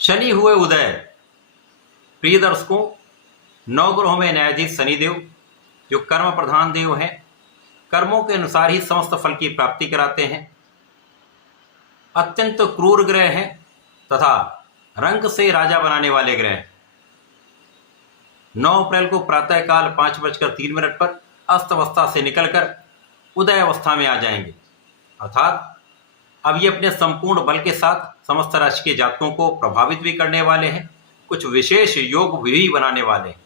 शनि हुए उदय। प्रिय दर्शकों, नवग्रहों में न्यायाधीश शनिदेव जो कर्म प्रधान देव हैं, कर्मों के अनुसार ही समस्त फल की प्राप्ति कराते हैं। अत्यंत क्रूर ग्रह हैं तथा रंग से राजा बनाने वाले ग्रह हैं। 9 अप्रैल को प्रातःकाल 5:03 पर अस्त अवस्था से निकलकर उदय अवस्था में आ जाएंगे, अर्थात अब ये अपने संपूर्ण बल के साथ समस्त राशि के जातकों को प्रभावित भी करने वाले हैं, कुछ विशेष योग भी बनाने वाले हैं।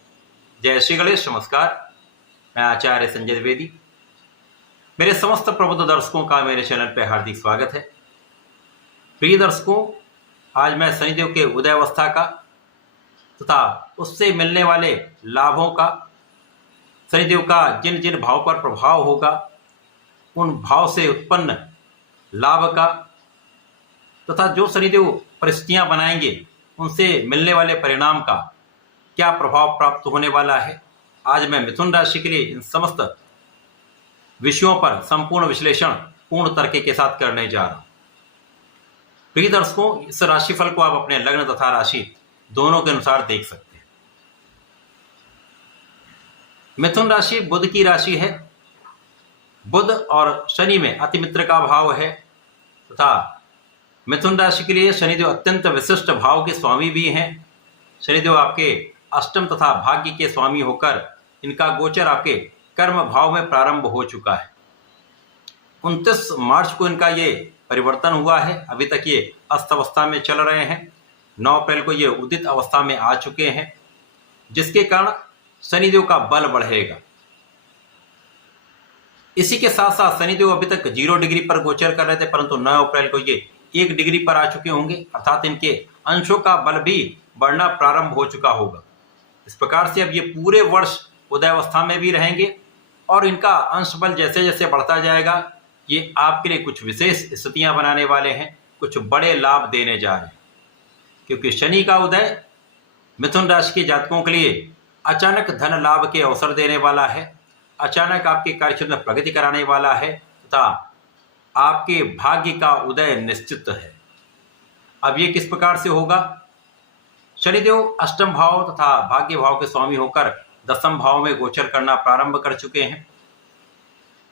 जय श्री गणेश। नमस्कार, मैं आचार्य संजय द्विवेदी। मेरे समस्त प्रबुद्ध दर्शकों का मेरे चैनल पर हार्दिक स्वागत है। प्रिय दर्शकों, आज मैं शनिदेव के उदय अवस्था का तथा उससे मिलने वाले लाभों का, शनिदेव का जिन जिन भाव पर प्रभाव होगा उन भाव से उत्पन्न लाभ का तथा जो शनिदेव परिस्थितियां बनाएंगे उनसे मिलने वाले परिणाम का क्या प्रभाव प्राप्त होने वाला है, आज मैं मिथुन राशि के लिए इन समस्त विषयों पर संपूर्ण विश्लेषण पूर्ण तर्क के साथ करने जा रहा हूं। प्रिय दर्शकों, इस राशिफल को आप अपने लग्न तथा राशि दोनों के अनुसार देख सकते हैं। मिथुन राशि बुध की राशि है। बुध और शनि में अति मित्र का भाव है तथा मिथुन राशि के लिए शनिदेव अत्यंत विशिष्ट भाव के स्वामी भी हैं। शनिदेव आपके अष्टम तथा भाग्य के स्वामी होकर इनका गोचर आपके कर्म भाव में प्रारंभ हो चुका है। 29 मार्च को इनका ये परिवर्तन हुआ है। अभी तक ये अस्त अवस्था में चल रहे हैं। 9 अप्रैल को ये उदित अवस्था में आ चुके हैं, जिसके कारण शनिदेव का बल बढ़ेगा। इसी के साथ साथ शनिदेव अभी तक 0 डिग्री पर गोचर कर रहे थे, परंतु 9 अप्रैल को ये 1 डिग्री पर आ चुके होंगे, अर्थात इनके अंशों का बल भी बढ़ना प्रारंभ हो चुका होगा। इस प्रकार से अब ये पूरे वर्ष उदय अवस्था में भी रहेंगे और इनका अंश बल जैसे जैसे बढ़ता जाएगा ये आपके लिए कुछ विशेष स्थितियां बनाने वाले हैं, कुछ बड़े लाभ देने जा रहे हैं। क्योंकि शनि का उदय मिथुन राशि के जातकों के लिए अचानक धन लाभ के अवसर देने वाला है, अचानक आपके कार्यक्षेत्र में प्रगति कराने वाला है तथा आपके भाग्य का उदय निश्चित है। अब ये किस प्रकार से होगा? शनिदेव अष्टम भाव तथा भाग्य भाव के स्वामी होकर दसम भाव में गोचर करना प्रारंभ कर चुके हैं।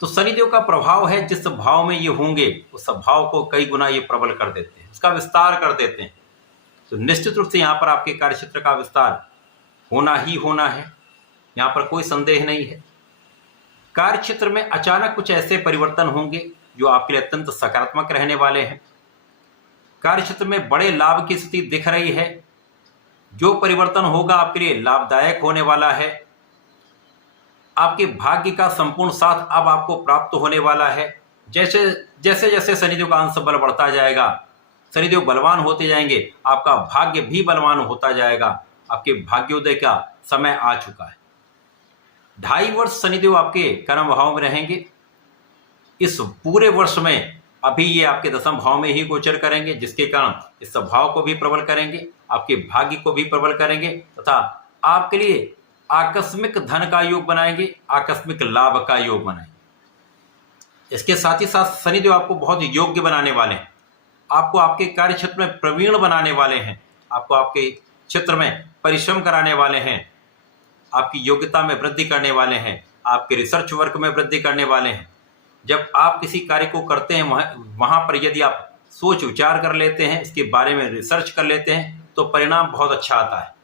तो शनिदेव का प्रभाव है, जिस भाव में ये होंगे उस भाव को कई गुना ये प्रबल कर देते हैं, उसका विस्तार कर देते हैं। तो निश्चित रूप से यहाँ पर आपके कार्यक्षेत्र का विस्तार होना ही होना है, यहाँ पर कोई संदेह नहीं है। कार्यक्षेत्र में अचानक कुछ ऐसे परिवर्तन होंगे जो आपके लिए अत्यंत सकारात्मक रहने वाले हैं। कार्यक्षेत्र में बड़े लाभ की स्थिति दिख रही है। जो परिवर्तन होगा आपके लिए लाभदायक होने वाला है। आपके भाग्य का संपूर्ण साथ अब आपको प्राप्त होने वाला है। जैसे जैसे शनिदेव का अंश बल बढ़ता जाएगा, शनिदेव बलवान होते जाएंगे, आपका भाग्य भी बलवान होता जाएगा। आपके भाग्योदय का समय आ चुका है। 2.5 वर्ष शनिदेव आपके कर्म भाव में रहेंगे। इस पूरे वर्ष में अभी ये आपके दसम भाव में ही गोचर करेंगे, जिसके कारण इस भाव को भी प्रबल करेंगे, आपके भाग्य को भी प्रबल करेंगे तथा आपके लिए आकस्मिक धन का योग बनाएंगे, आकस्मिक लाभ का योग बनाएंगे। इसके साथ ही साथ शनिदेव आपको बहुत योग्य बनाने वाले हैं, आपको आपके कार्य क्षेत्र में प्रवीण बनाने वाले हैं, आपको आपके क्षेत्र में परिश्रम कराने वाले हैं, आपकी योग्यता में वृद्धि करने वाले हैं, आपके रिसर्च वर्क में वृद्धि करने वाले हैं। जब आप किसी कार्य को करते हैं वहां पर यदि आप सोच विचार कर लेते हैं, इसके बारे में रिसर्च कर लेते हैं, तो परिणाम बहुत अच्छा आता है।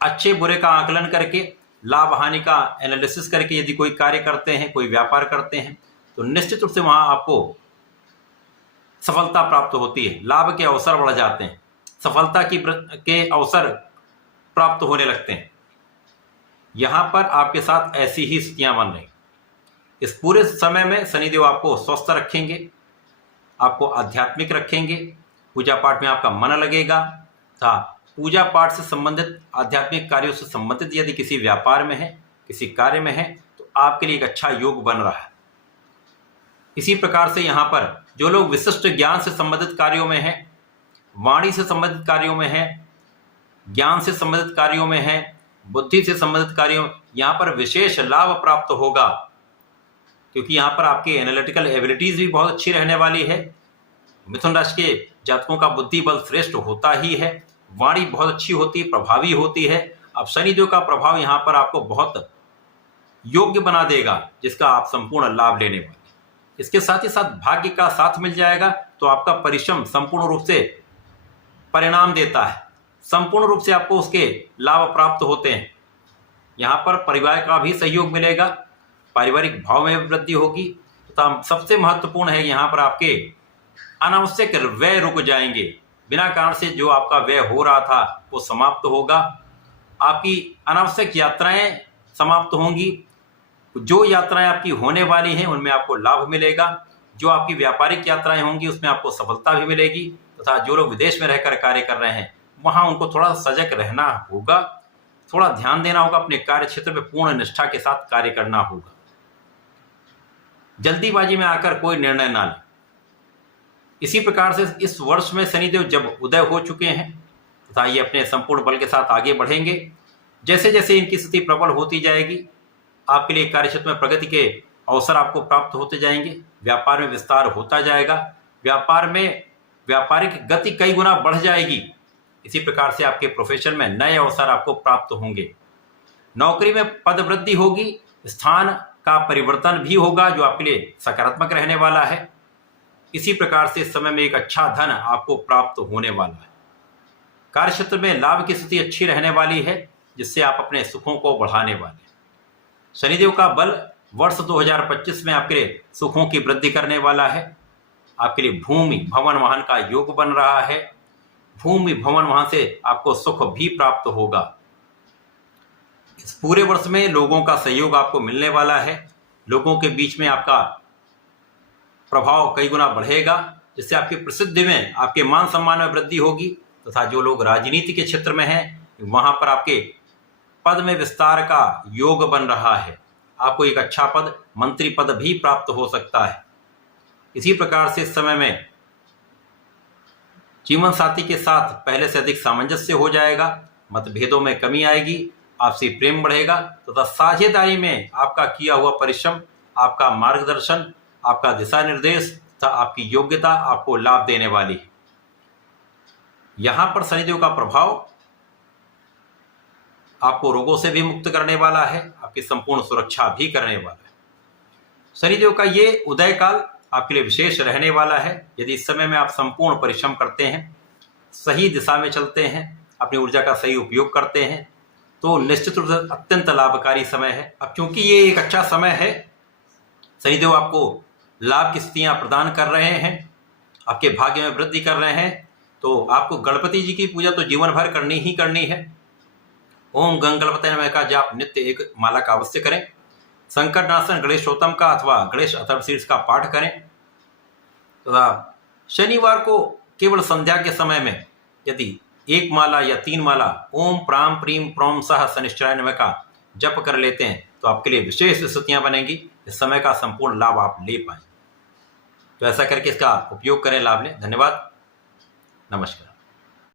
अच्छे बुरे का आकलन करके, लाभ हानि का एनालिसिस करके यदि कोई कार्य करते हैं, कोई व्यापार करते हैं, तो निश्चित रूप से वहां आपको सफलता प्राप्त होती है, लाभ के अवसर बढ़ जाते हैं, सफलता के अवसर प्राप्त होने लगते हैं। यहां पर आपके साथ ऐसी ही स्थितियां बन रही। इस पूरे समय में शनिदेव आपको स्वस्थ रखेंगे, आपको आध्यात्मिक रखेंगे, पूजा पाठ में आपका मन लगेगा तथा पूजा पाठ से संबंधित आध्यात्मिक कार्यों से संबंधित यदि किसी व्यापार में है, किसी कार्य में है, तो आपके लिए एक अच्छा योग बन रहा है। इसी प्रकार से यहाँ पर जो लोग विशिष्ट ज्ञान से संबंधित कार्यों में हैं, वाणी से संबंधित कार्यों में हैं, ज्ञान से संबंधित कार्यों में हैं, बुद्धि से संबंधित कार्यों, यहाँ पर विशेष लाभ प्राप्त होगा, क्योंकि यहाँ पर आपकी एनालिटिकल एबिलिटीज भी बहुत अच्छी रहने वाली है। मिथुन राशि के जातकों का बुद्धि बल श्रेष्ठ होता ही है, वाणी बहुत अच्छी होती है, प्रभावी होती है। अब शनिदेव का प्रभाव यहाँ पर आपको बहुत योग्य बना देगा, जिसका आप संपूर्ण लाभ लेने वाले। इसके साथ ही साथ भाग्य का साथ मिल जाएगा, तो आपका परिश्रम संपूर्ण रूप से परिणाम देता है, संपूर्ण रूप से आपको उसके लाभ प्राप्त होते हैं। यहाँ पर परिवार का भी सहयोग मिलेगा, पारिवारिक भाव में वृद्धि होगी, तथा सबसे महत्वपूर्ण है यहाँ पर आपके अनावश्यक व्यय रुक जाएंगे। बिना कारण से जो आपका व्यय हो रहा था वो समाप्त होगा। आपकी अनावश्यक यात्राएं समाप्त होंगी। जो यात्राएं आपकी होने वाली हैं उनमें आपको लाभ मिलेगा। जो आपकी व्यापारिक यात्राएं होंगी उसमें आपको सफलता भी मिलेगी, तथा जो लोग विदेश में रहकर कार्य कर रहे हैं वहां उनको थोड़ा सजग रहना होगा, थोड़ा ध्यान देना होगा, अपने कार्य क्षेत्र में पूर्ण निष्ठा के साथ कार्य करना होगा। जल्दीबाजी में आकर कोई निर्णय ना लें। इसी प्रकार से इस वर्ष में शनिदेव जब उदय हो चुके हैं तथा ये अपने संपूर्ण बल के साथ आगे बढ़ेंगे, जैसे जैसे इनकी स्थिति प्रबल होती जाएगी आपके लिए कार्यक्षेत्र में प्रगति के अवसर आपको प्राप्त होते जाएंगे, व्यापार में विस्तार होता जाएगा, व्यापार में व्यापारिक गति कई गुना बढ़ जाएगी। इसी प्रकार से आपके प्रोफेशन में नए अवसर आपको प्राप्त होंगे। नौकरी में पद वृद्धि होगी, स्थान का परिवर्तन भी होगा जो आपके लिए सकारात्मक रहने वाला है। इसी प्रकार से इस समय में एक अच्छा धन आपको प्राप्त होने वाला है। कार्यक्षेत्र में लाभ की स्थिति अच्छी रहने वाली है, जिससे आप अपने सुखों को बढ़ाने वाले हैं। शनिदेव का बल वर्ष 2025 में आपके लिए सुखों की वृद्धि करने वाला है। आपके लिए भूमि भवन वाहन का योग बन रहा है। भूमि भवन वाहन से आपको सुख भी प्राप्त होगा। इस पूरे वर्ष में लोगों का सहयोग आपको मिलने वाला है। लोगों के बीच में आपका प्रभाव कई गुना बढ़ेगा, जिससे आपकी प्रसिद्धि में, आपके मान सम्मान में वृद्धि होगी, तथा जो लोग राजनीति के क्षेत्र में हैं वहां पर आपके पद में विस्तार का योग बन रहा है। आपको एक अच्छा पद, मंत्री पद भी प्राप्त हो सकता है। इसी प्रकार से इस समय में जीवन साथी के साथ पहले से अधिक सामंजस्य हो जाएगा, मतभेदों में कमी आएगी, आपसी प्रेम बढ़ेगा, तथा साझेदारी में आपका किया हुआ परिश्रम, आपका मार्गदर्शन, आपका दिशा निर्देश तथा आपकी योग्यता आपको लाभ देने वाली है। यहां पर शनिदेव का प्रभाव आपको रोगों से भी मुक्त करने वाला है, आपकी संपूर्ण सुरक्षा भी करने वाला है। शनिदेव का ये उदय काल आपके लिए विशेष रहने वाला है। यदि इस समय में आप संपूर्ण परिश्रम करते हैं, सही दिशा में चलते हैं, अपनी ऊर्जा का सही उपयोग करते हैं, तो निश्चित रूप से अत्यंत लाभकारी समय है। अब क्योंकि ये एक अच्छा समय है, शनिदेव आपको लाभ की स्थितियां प्रदान कर रहे हैं, आपके भाग्य में वृद्धि कर रहे हैं, तो आपको गणपति जी की पूजा तो जीवन भर करनी ही करनी है। ओम गंग गणपति नमः का जाप नित्य एक माला का अवश्य करें। संकट नाशन गणेशोत्तम का अथवा गणेश अथर्वशीर्ष का पाठ करें। तथा शनिवार को केवल संध्या के समय में यदि 1 माला या 3 माला ओम प्राम प्रीम प्रोम सह शनिश्चराय नमः का जप कर लेते हैं तो आपके लिए विशेष स्थितियां बनेंगी, इस समय का संपूर्ण लाभ आप ले पाएं। तो ऐसा करके इसका उपयोग करें, लाभ लें। धन्यवाद, नमस्कार।